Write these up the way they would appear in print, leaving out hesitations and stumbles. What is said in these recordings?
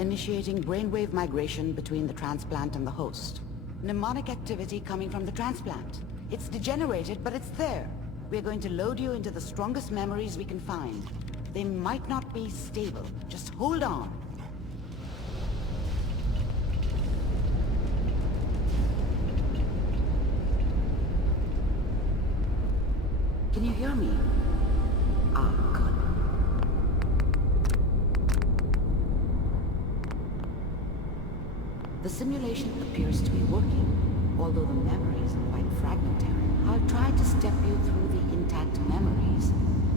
Initiating brainwave migration between the transplant and the host. Mnemonic activity coming from the transplant. It's degenerated, but it's there. We're going to load you into the strongest memories we can find. They might not be stable. Just hold on. Can you hear me? Ah, good. The simulation appears to be working, although the memories are quite fragmentary. I'll try to step you through the intact memories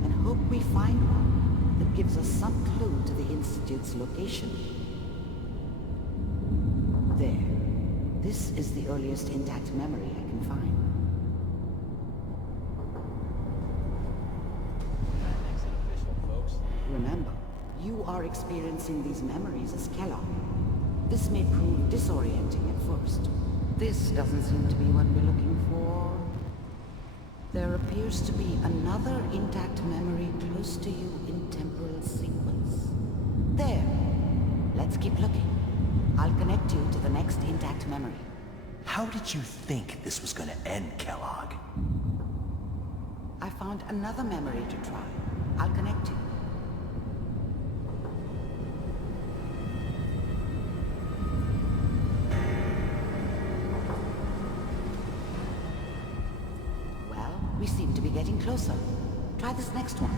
and hope we find one that gives us some clue to the Institute's location. There. This is the earliest intact memory I can find. Remember, you are experiencing these memories as Kellogg. This may prove disorienting at first. This doesn't seem to be what we're looking for. There appears to be another intact memory close to you in temporal sequence. There. Let's keep looking. I'll connect you to the next intact memory. How did you think this was gonna end, Kellogg? I found another memory to try. I'll connect you. We seem to be getting closer. Try this next one.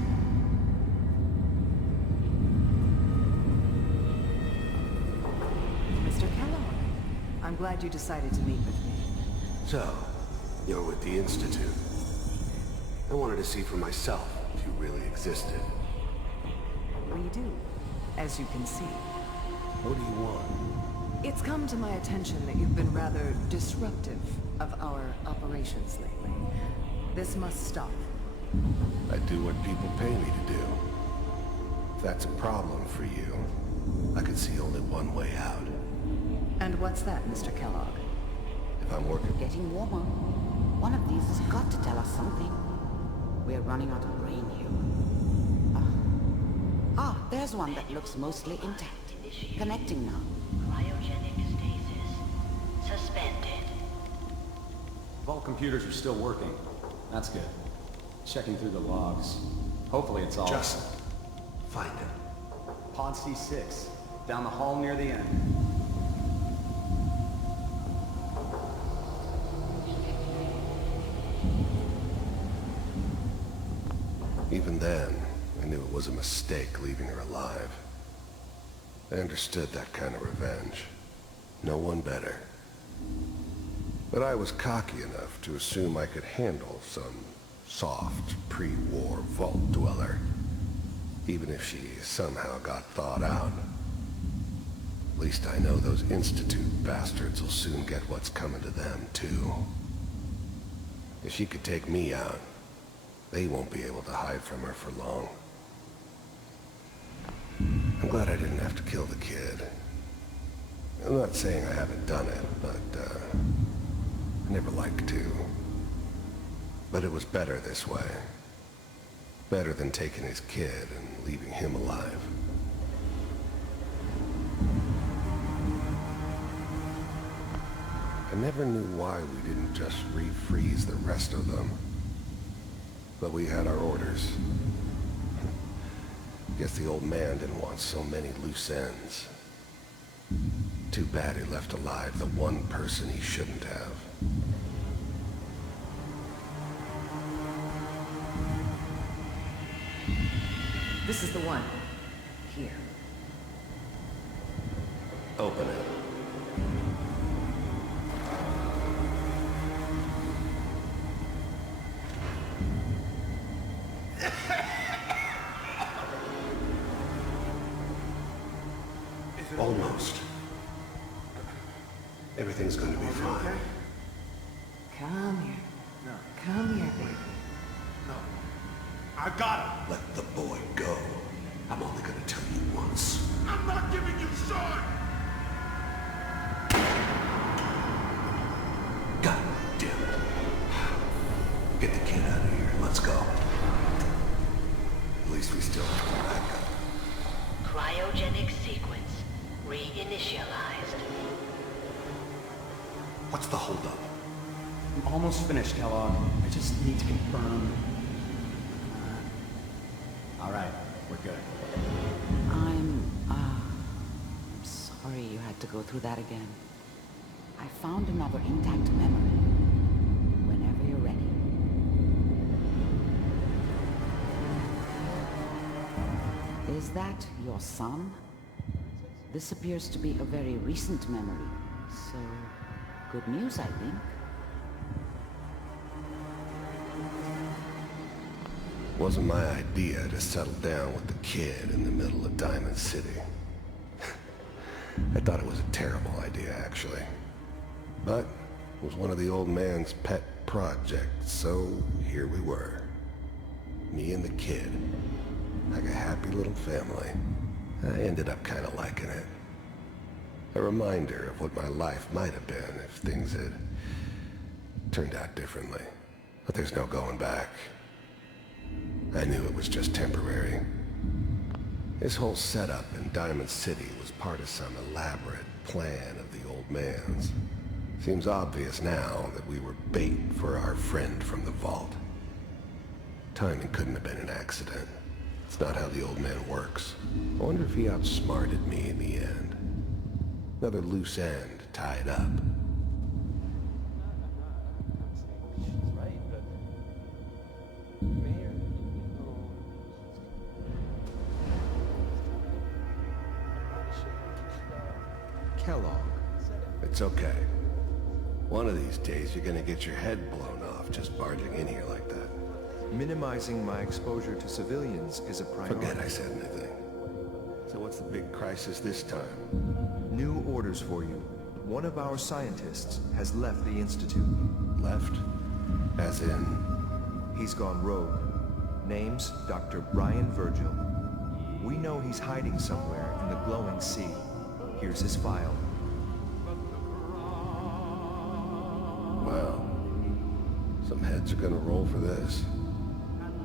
Mr. Kellogg, I'm glad you decided to meet with me. So, you're with the Institute. I wanted to see for myself if you really existed. We do, as you can see. What do you want? It's come to my attention that you've been rather disruptive of our operations lately. This must stop. I do what people pay me to do. If that's a problem for you, I could see only one way out. And what's that, Mr. Kellogg? If I'm working... Getting warmer. One of these has got to tell us something. We're running out of brain here. There's one that looks mostly intact. Connecting now. Cryogenic stasis. Suspended. Vault computers are still working. That's good. Checking through the logs. Hopefully it's all... Justin, find him. Pod C6. Down the hall near the end. Even then, I knew it was a mistake leaving her alive. I understood that kind of revenge. No one better. But I was cocky enough to assume I could handle some soft, pre-war vault dweller, even if she somehow got thawed out. At least I know those Institute bastards will soon get what's coming to them, too. If she could take me out, they won't be able to hide from her for long. I'm glad I didn't have to kill the kid. I'm not saying I haven't done it, but, I never liked to. But it was better this way. Better than taking his kid and leaving him alive. I never knew why we didn't just refreeze the rest of them. But we had our orders. Guess the old man didn't want so many loose ends. Too bad he left alive the one person he shouldn't have. This is the one. Here. Open it. Almost. Everything's going to be fine. Come here. No. Come here, baby. No. I got him. Let the boy go. I'm only going to tell you once. I'm not giving you short. God damn it. Get the kid out of here. Let's go. At least we still have a backup. Cryogenic sequence reinitialized. What's the holdup? I'm almost finished, Kellogg. I just need to confirm. All right, we're good. I'm sorry you had to go through that again. I found another intact memory. Whenever you're ready. Is that your son? This appears to be a very recent memory, so good news, I think. Wasn't my idea to settle down with the kid in the middle of Diamond City. I thought it was a terrible idea, actually. But it was one of the old man's pet projects, so here we were. Me and the kid. Like a happy little family. I ended up kind of liking it. A reminder of what my life might have been if things had turned out differently. But there's no going back. I knew it was just temporary. This whole setup in Diamond City was part of some elaborate plan of the old man's. Seems obvious now that we were bait for our friend from the vault. Timing couldn't have been an accident. It's not how the old man works. I wonder if he outsmarted me in the end. Another loose end tied up. Kellogg. It's okay. One of these days you're gonna get your head blown off just barging in here like that. Minimizing my exposure to civilians is a priority. Forget I said anything. So what's the big crisis this time? New orders for you. One of our scientists has left the Institute. Left? As in? He's gone rogue. Name's Dr. Brian Virgil. We know he's hiding somewhere in the glowing sea. Here's his file. Well, some heads are gonna roll for this.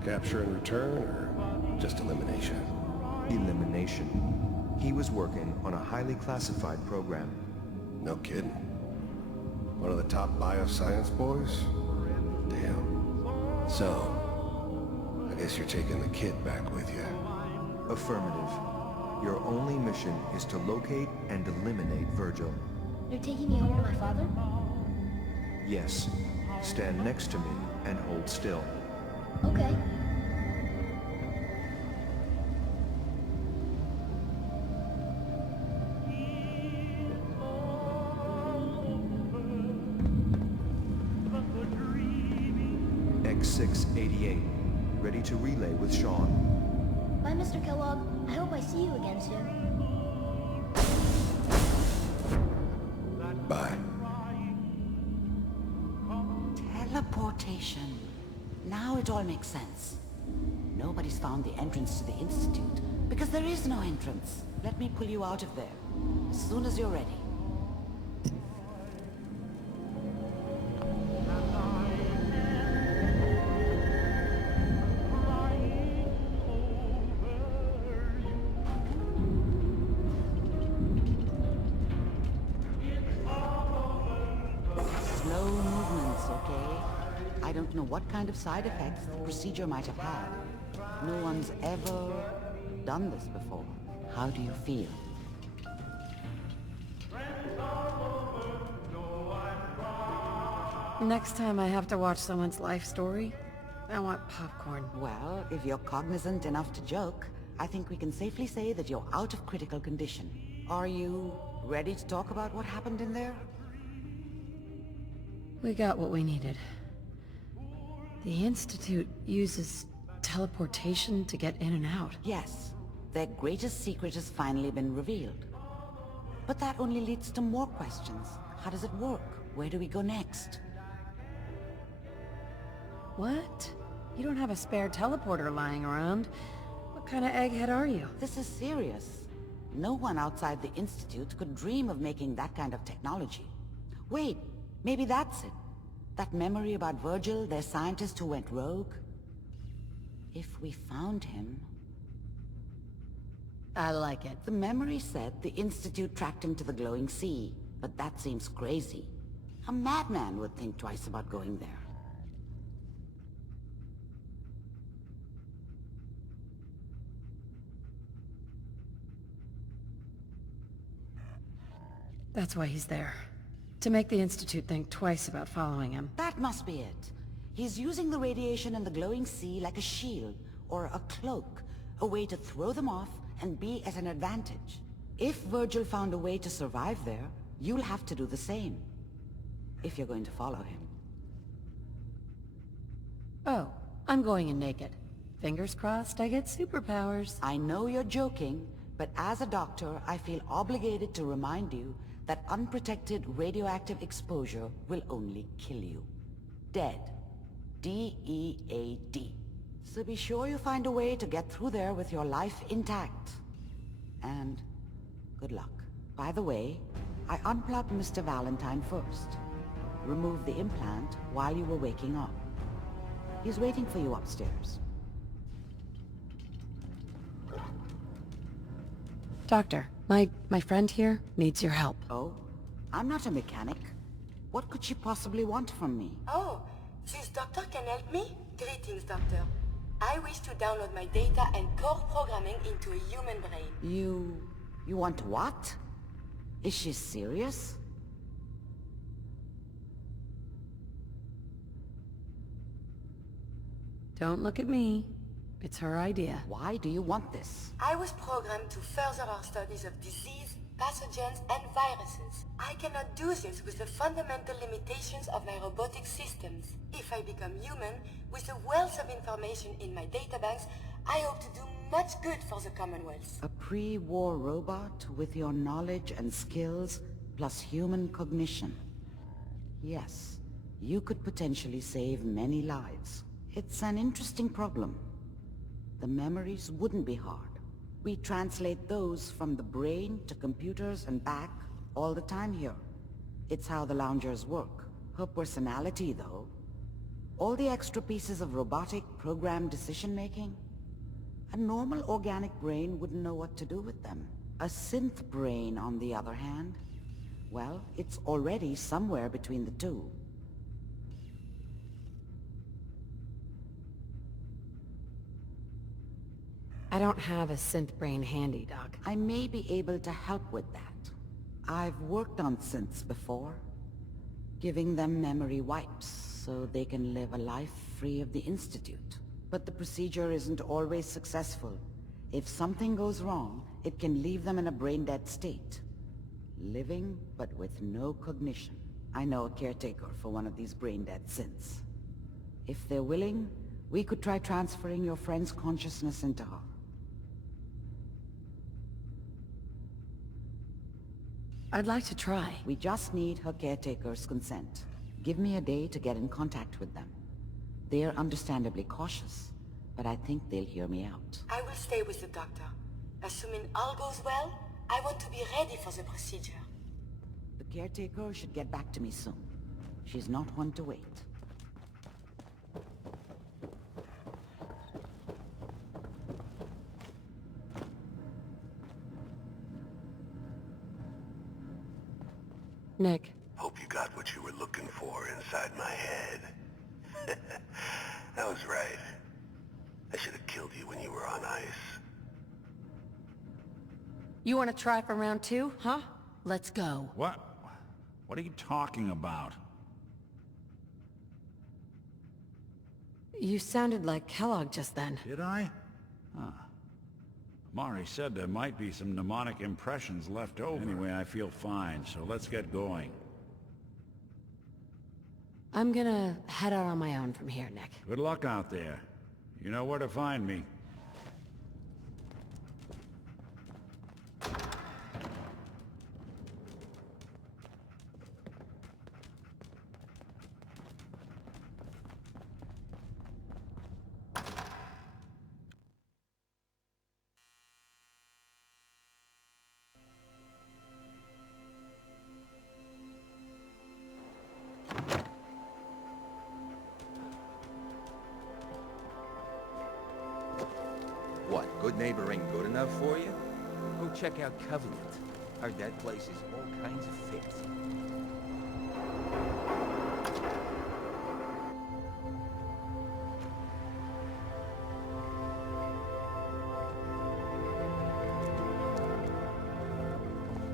Capture and return, or just elimination? Elimination. He was working on a highly classified program. No kidding. One of the top bioscience boys? Damn. So, I guess you're taking the kid back with you. Affirmative. Your only mission is to locate and eliminate Virgil. You're taking me home to my father? Yes. Stand next to me and hold still. Okay. X688. Ready to relay with Sean. Bye, Mr. Kellogg. I hope I see you again soon. Bye. Teleportation. Now it all makes sense. Nobody's found the entrance to the Institute, because there is no entrance. Let me pull you out of there, as soon as you're ready. Slow movements, okay? I don't know what kind of side effects the procedure might have had. No one's ever done this before. How do you feel? Next time I have to watch someone's life story, I want popcorn. Well, if you're cognizant enough to joke, I think we can safely say that you're out of critical condition. Are you ready to talk about what happened in there? We got what we needed. The Institute uses teleportation to get in and out. Yes. Their greatest secret has finally been revealed. But that only leads to more questions. How does it work? Where do we go next? What? You don't have a spare teleporter lying around. What kind of egghead are you? This is serious. No one outside the Institute could dream of making that kind of technology. Wait, maybe that's it. That memory about Virgil, their scientist who went rogue? If we found him... I like it. The memory said the Institute tracked him to the glowing sea, but that seems crazy. A madman would think twice about going there. That's why he's there. To make the Institute think twice about following him. That must be it. He's using the radiation in the glowing sea like a shield, or a cloak, a way to throw them off and be at an advantage. If Virgil found a way to survive there, you'll have to do the same. If you're going to follow him. Oh, I'm going in naked. Fingers crossed I get superpowers. I know you're joking, but as a doctor, I feel obligated to remind you that unprotected radioactive exposure will only kill you. Dead. D-E-A-D. So be sure you find a way to get through there with your life intact. And good luck. By the way, I unplugged Mr. Valentine first. Removed the implant while you were waking up. He's waiting for you upstairs. Doctor, my friend here needs your help. Oh? I'm not a mechanic. What could she possibly want from me? Oh, this doctor can help me? Greetings, doctor. I wish to download my data and core programming into a human brain. You want what? Is she serious? Don't look at me. It's her idea. Why do you want this? I was programmed to further our studies of disease, pathogens, and viruses. I cannot do this with the fundamental limitations of my robotic systems. If I become human, with the wealth of information in my databanks, I hope to do much good for the Commonwealth. A pre-war robot with your knowledge and skills, plus human cognition. Yes, you could potentially save many lives. It's an interesting problem. The memories wouldn't be hard. We translate those from the brain to computers and back all the time here. It's how the loungers work. Her personality, though. All the extra pieces of robotic, programmed decision-making. A normal organic brain wouldn't know what to do with them. A synth brain, on the other hand, well, it's already somewhere between the two. I don't have a synth brain handy, Doc. I may be able to help with that. I've worked on synths before, giving them memory wipes so they can live a life free of the Institute. But the procedure isn't always successful. If something goes wrong, it can leave them in a brain-dead state. Living, but with no cognition. I know a caretaker for one of these brain-dead synths. If they're willing, we could try transferring your friend's consciousness into her. I'd like to try. We just need her caretaker's consent. Give me a day to get in contact with them. They're understandably cautious, but I think they'll hear me out. I will stay with the doctor. Assuming all goes well, I want to be ready for the procedure. The caretaker should get back to me soon. She's not one to wait. Nick. Hope you got what you were looking for inside my head. That was right. I should have killed you when you were on ice. You want to try for round 2, huh? Let's go. What? What are you talking about? You sounded like Kellogg just then. Did I? Huh. Mari said there might be some mnemonic impressions left over. Anyway, I feel fine, so let's get going. I'm gonna head out on my own from here, Nick. Good luck out there. You know where to find me. What, good neighbor ain't good enough for you? go check out Covenant. Heard that place is all kinds of fancy.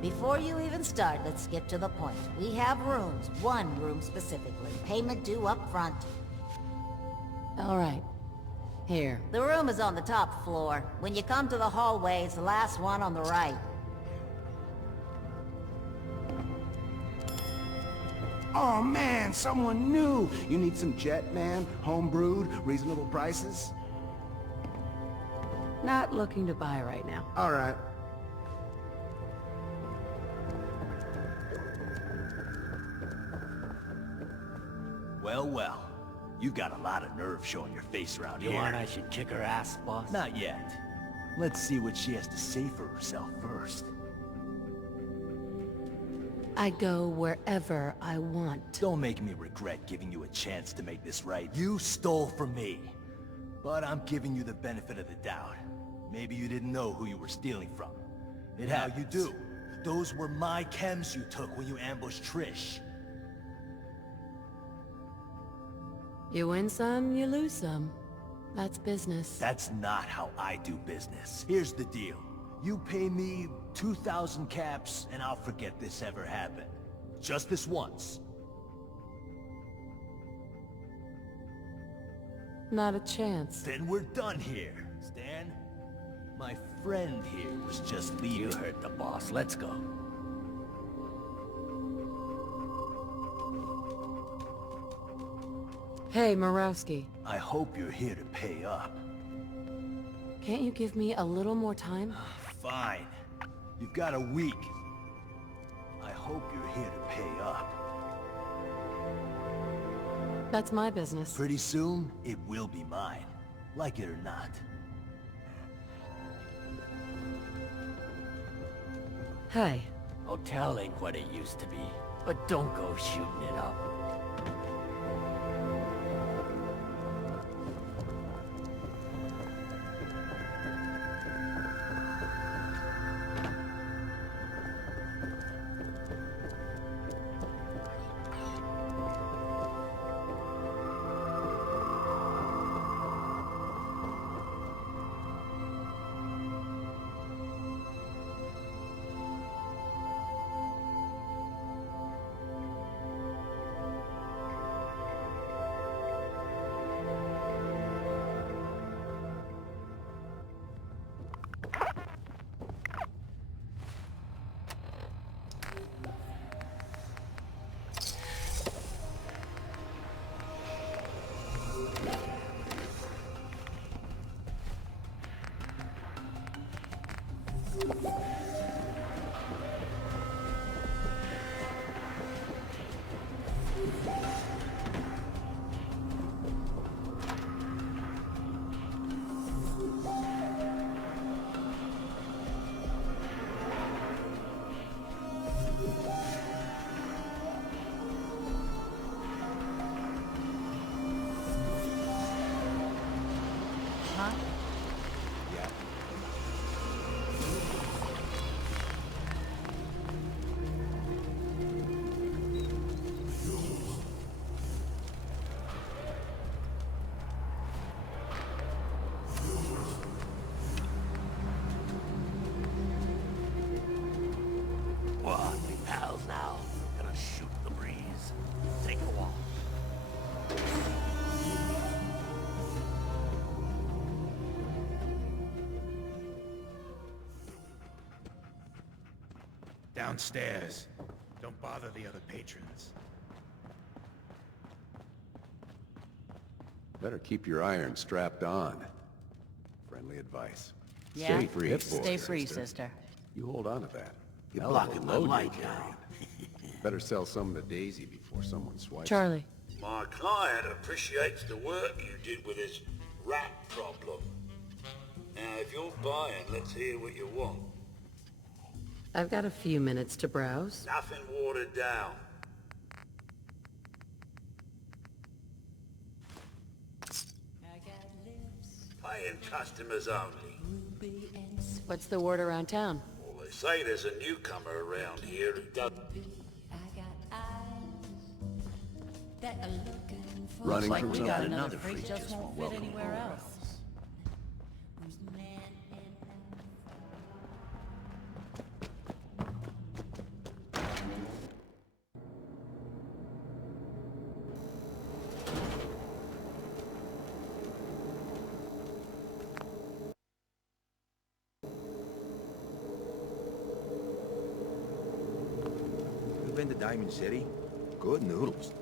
Before you even start, let's get to the point. We have rooms, one room specifically. Payment due up front. All right. Here. The room is on the top floor. When you come to the hallway, it's the last one on the right. Oh man, someone new! You need some jet, man? Home-brewed, reasonable prices? Not looking to buy right now. Alright. Well, well. You got a lot of nerve showing your face around here. You want I should kick her ass, boss? Not yet. Let's see what she has to say for herself first. I go wherever I want. Don't make me regret giving you a chance to make this right. You stole from me. But I'm giving you the benefit of the doubt. Maybe you didn't know who you were stealing from. And how you do. Those were my chems you took when you ambushed Trish. You win some, you lose some. That's business. That's not how I do business. Here's the deal. You pay me 2,000 caps, and I'll forget this ever happened. Just this once. Not a chance. Then we're done here, Stan. My friend here was just leaving. You heard the boss. Let's go. Hey, Morowski. I hope you're here to pay up. Can't you give me a little more time? Fine. You've got a week. I hope you're here to pay up. That's my business. Pretty soon, it will be mine. Like it or not. Hey. Hotel ain't what it used to be, but don't go shooting it up. Downstairs. Don't bother the other patrons. Better keep your iron strapped on. Friendly advice. Yeah? Stay free, Stay free, sister. You hold on to that. You Well, I can load like you're now. carrying. Better sell some to Daisy before someone swipes. Charlie. My client appreciates the work you did with his rat problem. Now, if you're buying, let's hear what you want. I've got a few minutes to browse. Nothing watered down. Paying customers only. What's the word around town? Say there's a newcomer around here who doesn't... Looks like we got another freak just won't fit anywhere else. You been to Diamond City? Good noodles.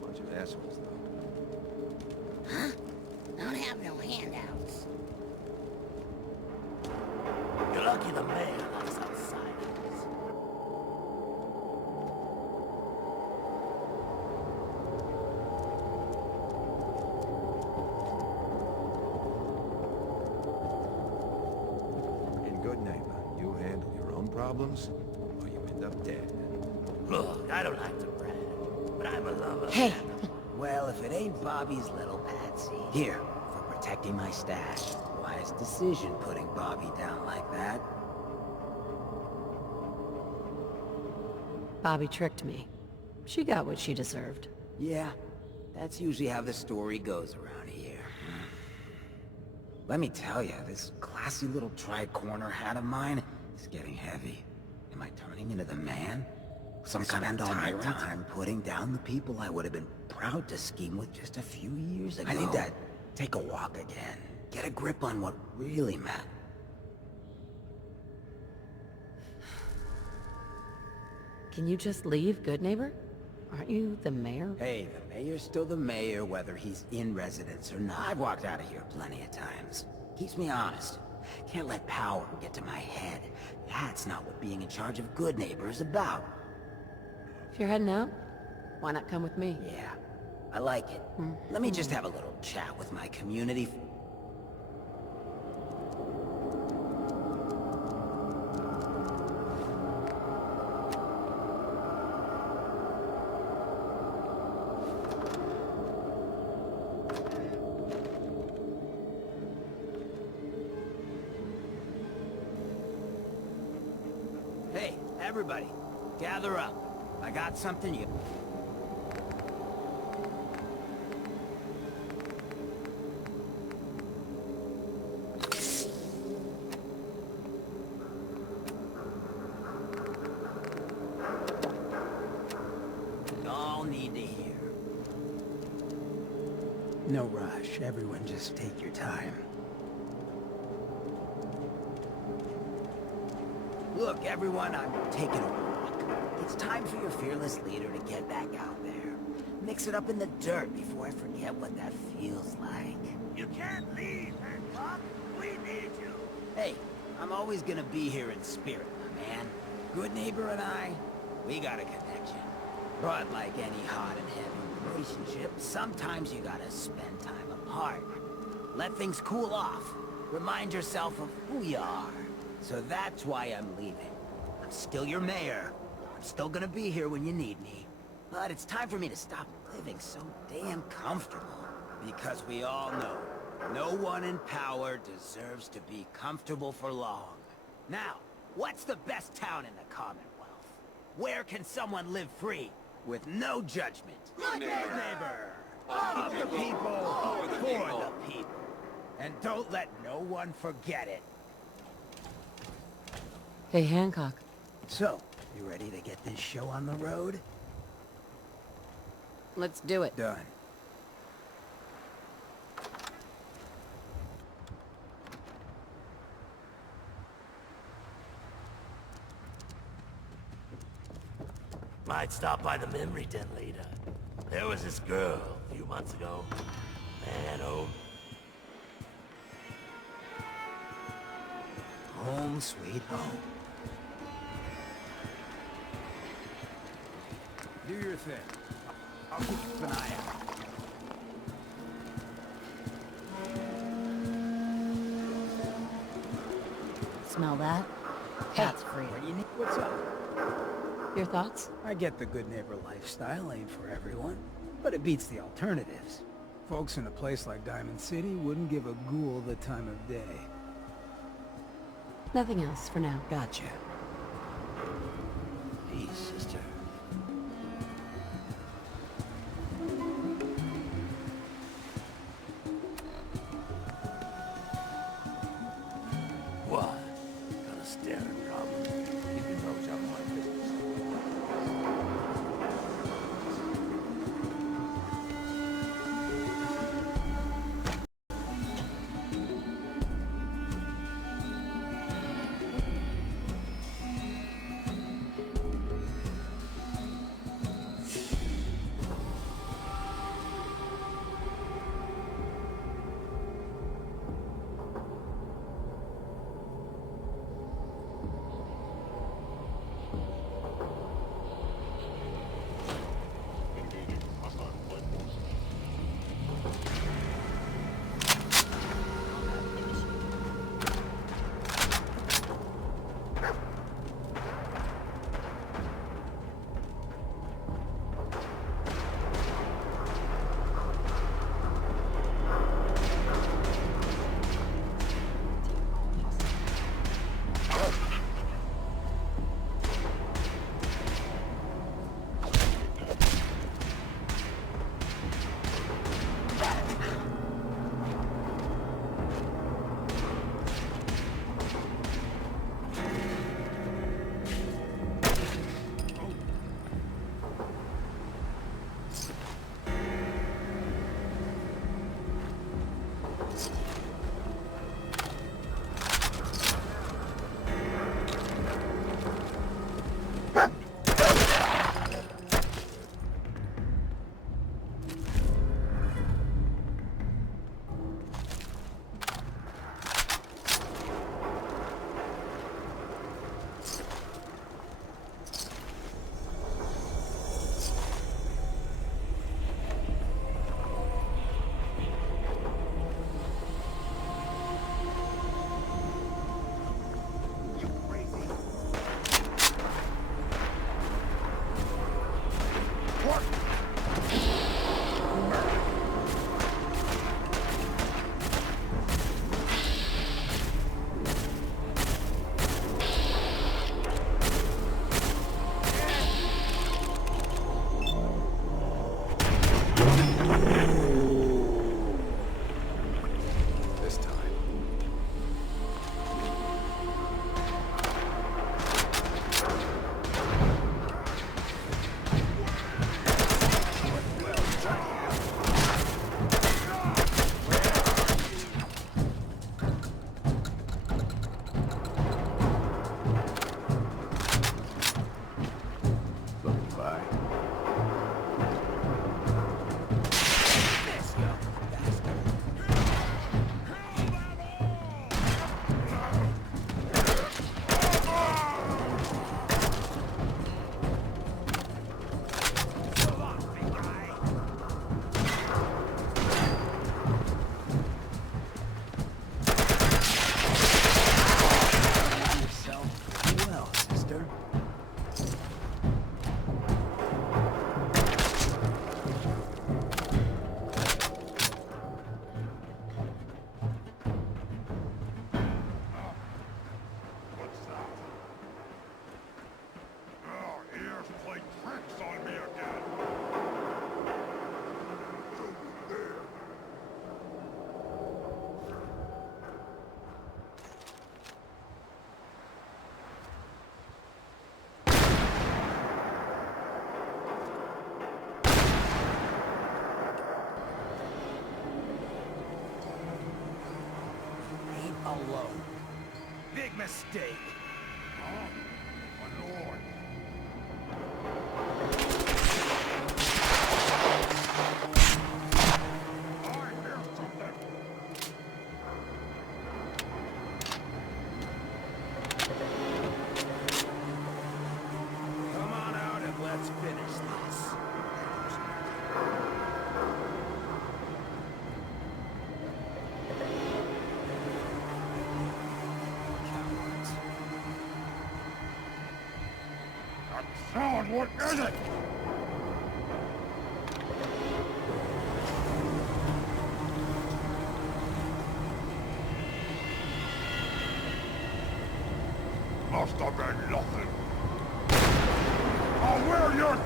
Bunch of assholes, though. Huh? Don't have no handouts. You're lucky the mayor loves outsiders. In Good Neighbor, you handle your own problems, or you end up dead. Look, I don't like to brag, but I'm a lover. Hey! Well, if it ain't Bobby's little patsy. Here, for protecting my stash. Wise decision putting Bobby down like that. Bobby tricked me. She got what she deserved. Yeah, that's usually how the story goes around here. Let me tell you, this classy little tri-corner hat of mine is getting heavy. Am I turning into the man? Some kind of time putting down the people I would have been proud to scheme with just a few years ago. I need to take a walk again. Get a grip on what really matters. Can you just leave, Good Neighbor? Aren't you the mayor? Hey, the mayor's still the mayor, whether he's in residence or not. I've walked out of here plenty of times. Keeps me honest. Can't let power get to my head. That's not what being in charge of Good Neighbor is about. If you're heading out, why not come with me? Yeah, I like it. Let me just have a little chat with my community. Hey, everybody, gather up. I got something you... all need to hear. No rush. Everyone just take your time. Look, everyone, I'm taking a walk. It's time for your fearless leader to get back out there. Mix it up in the dirt before I forget what that feels like. You can't leave, Hancock. We need you. Hey, I'm always gonna be here in spirit, my man. Good Neighbor and I, we got a connection. But like any hot and heavy relationship, sometimes you gotta spend time apart. Let things cool off. Remind yourself of who you are. So that's why I'm leaving. I'm still your mayor. I'm still gonna be here when you need me. But it's time for me to stop living so damn comfortable. Because we all know, no one in power deserves to be comfortable for long. Now, what's the best town in the Commonwealth? Where can someone live free, with no judgment? Good Neighbor! Of the people, for the people. And don't let no one forget it. Hey, Hancock. So, you ready to get this show on the road? Let's do it. Done. Might stop by the memory den later. There was this girl a few months ago. Man, oh. Home sweet home. Do your thing. I'll keep an eye out. Smell that? That's free. What's up? Your thoughts? I get the Good Neighbor lifestyle ain't for everyone, but it beats the alternatives. Folks in a place like Diamond City wouldn't give a ghoul the time of day. Nothing else for now. Gotcha. Peace, sister. What? Got a staring problem? Keep your nose out of my business. Alone. Big mistake. Oh, my lord. I hear something. Come on out and let's finish this. Sound, what is it? must have been nothing. I'll wear your...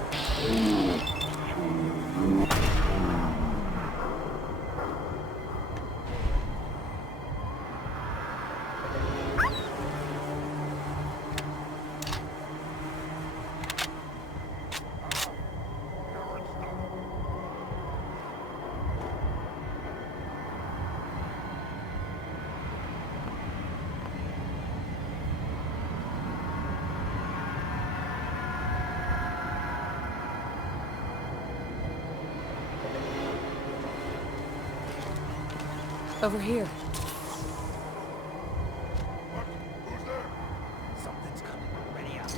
Over here. Something's coming. Ready up.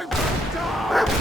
Time to die!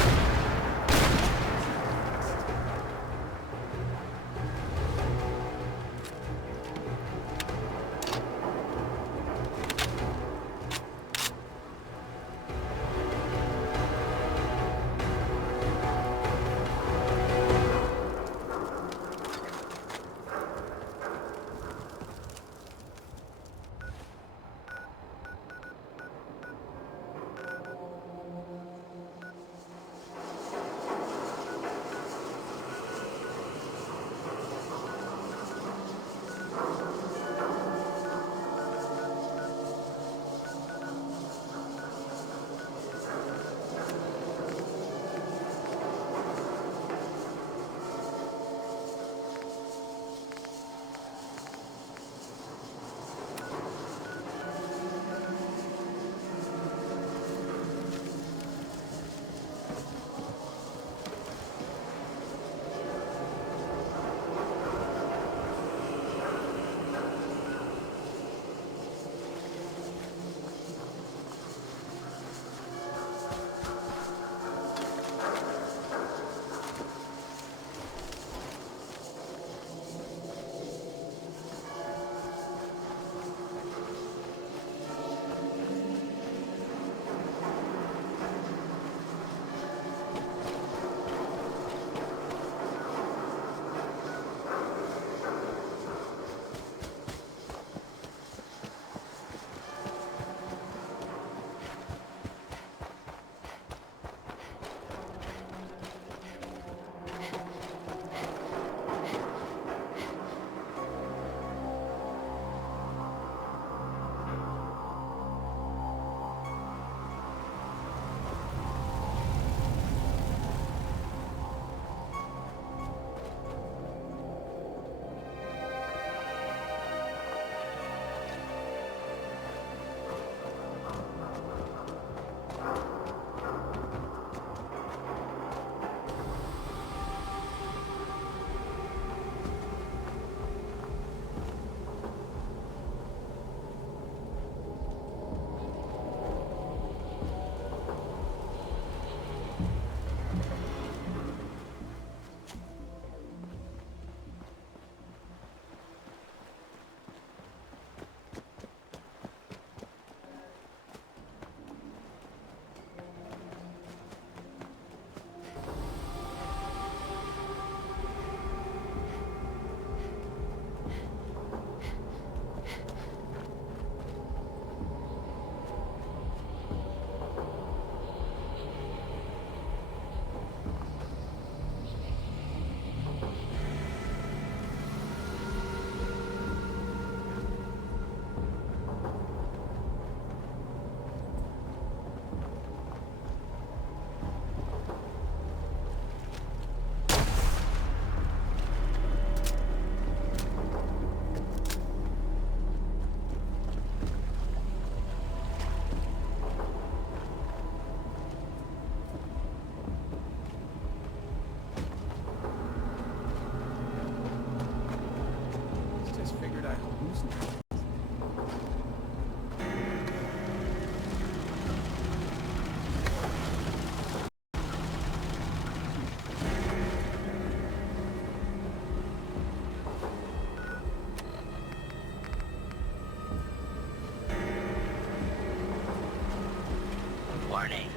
Warning.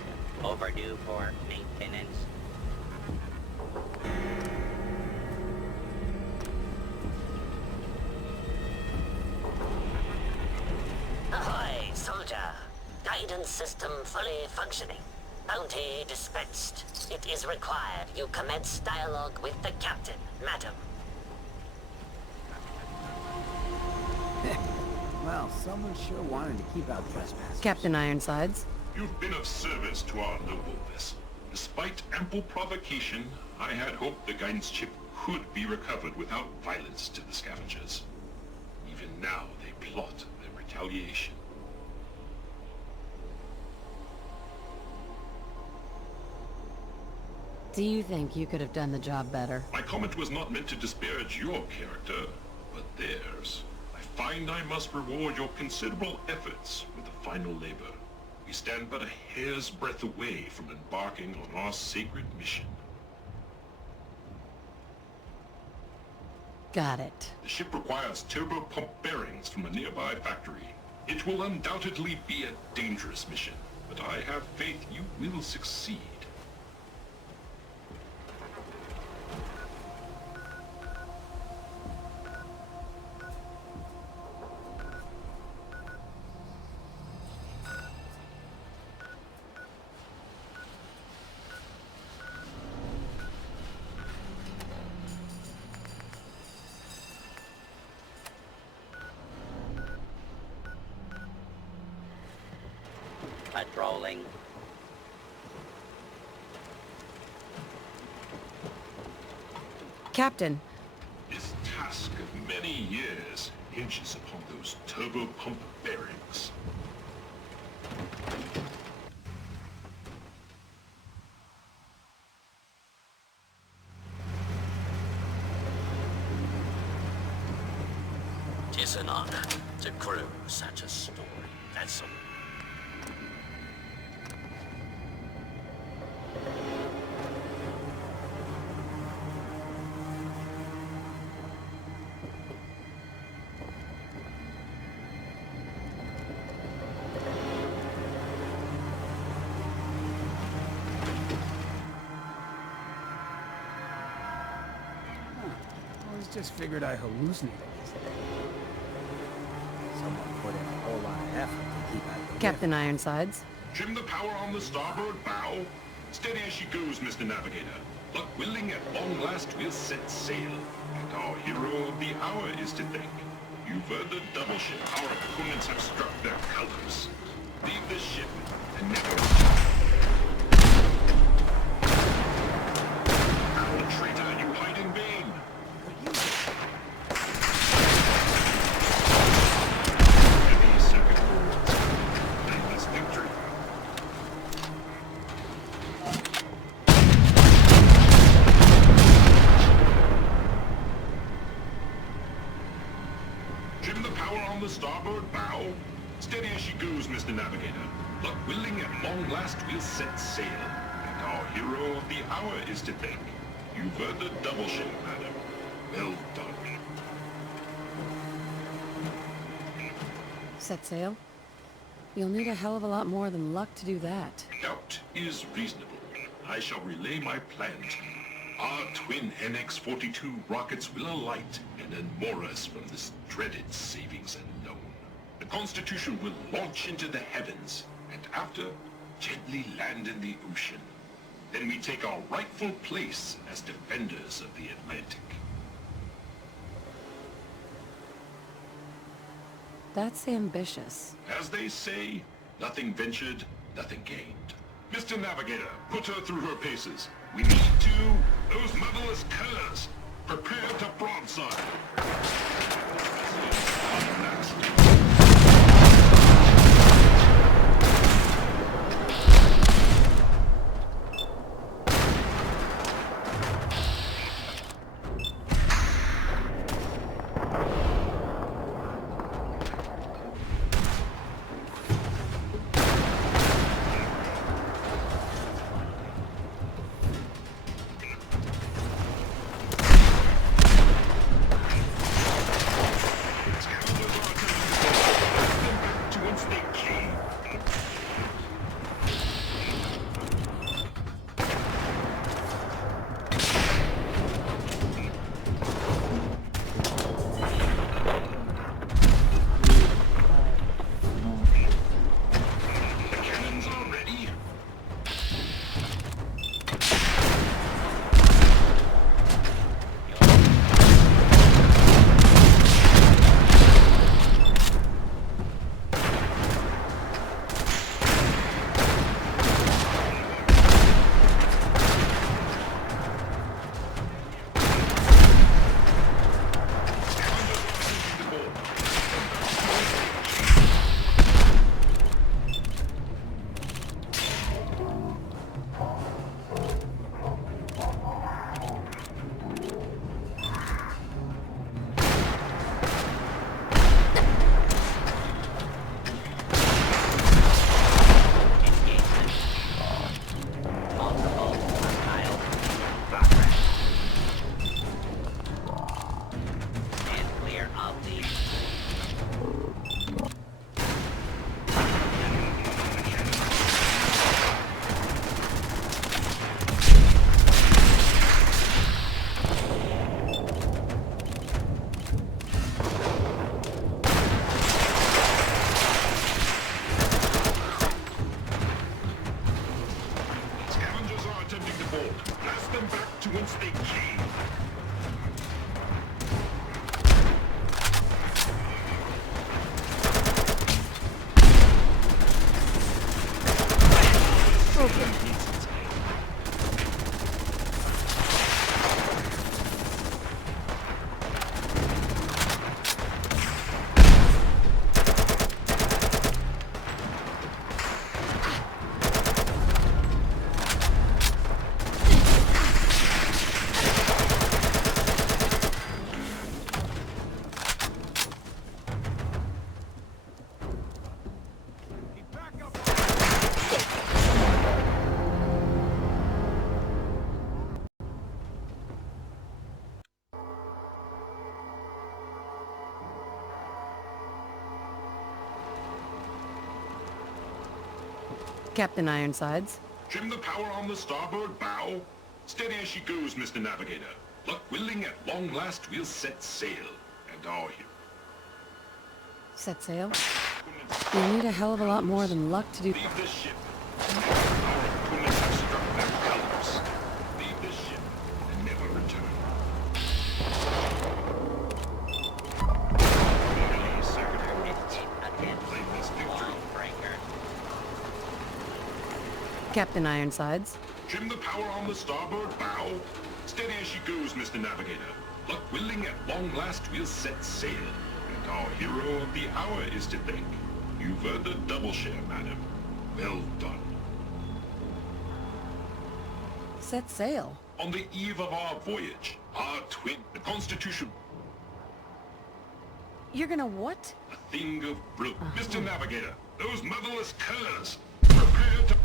Overdue for maintenance. Ahoy, soldier. Guidance system fully functioning. Bounty dispatched. It is required you commence dialogue with the captain, madam. Well, someone sure wanted to keep out trespassers. Captain Ironsides. You've been of service to our noble vessel. Despite ample provocation, I had hoped the guidance chip could be recovered without violence to the scavengers. Even now, they plot their retaliation. Do you think you could have done the job better? My comment was not meant to disparage your character, but theirs. I find I must reward your considerable efforts with the final labor. we stand but a hair's breadth away from embarking on our sacred mission. Got it. The ship requires turbo pump bearings from a nearby factory. It will undoubtedly be a dangerous mission, but I have faith you will succeed. Patrolling. Captain. This task of many years hinges upon those turbo pump bearings. Tis an honor to crew such a storied vessel. Just figured I hallucinated. Someone put in a whole lot of effort to keep out the Captain Ironsides. Trim the power on the starboard bow. Steady as she goes, Mr. Navigator. Luck willing, at long last we'll set sail. And our hero of the hour is to thank. You've heard the double ship. Our opponents have struck their colors. Leave this ship and never return. Owl traitor, you hide in vain. The starboard bow. Steady as she goes, Mr. Navigator. Luck willing, at long last we'll set sail. And our hero of the hour is to thank. You've heard the double ship, madam. Well done. Set sail? You'll need a hell of a lot more than luck to do that. Doubt is reasonable. I shall relay my plan to you. Our twin NX-42 rockets will alight and unmoor us from this dreaded savings unknown. The Constitution will launch into the heavens, and after, gently land in the ocean. Then we take our rightful place as defenders of the Atlantic. That's ambitious. As they say, nothing ventured, nothing gained. Mr. Navigator, put her through her paces. We need to... those motherless curs! Prepare to broadside! fault. Blast them back to whence they came. Captain Ironsides. Trim the power on the starboard bow. Steady as she goes, Mr. Navigator. Luck willing, at long last we'll set sail. And our hero. Set sail? You need a hell of a lot more than luck to do... Leave this ship. Our opponents have struck their colors. Leave this ship and never return. Claim this victory. Captain Ironsides. Trim the power on the starboard bow. Steady as she goes, Mr. Navigator. Luck willing, at long last we'll set sail. And our hero of the hour is to thank. You've earned a double share, madam. Well done. Set sail? On the eve of our voyage, our twin, the Constitution... You're gonna what? A thing of brute. Mr. Navigator, those motherless curs! Prepare to...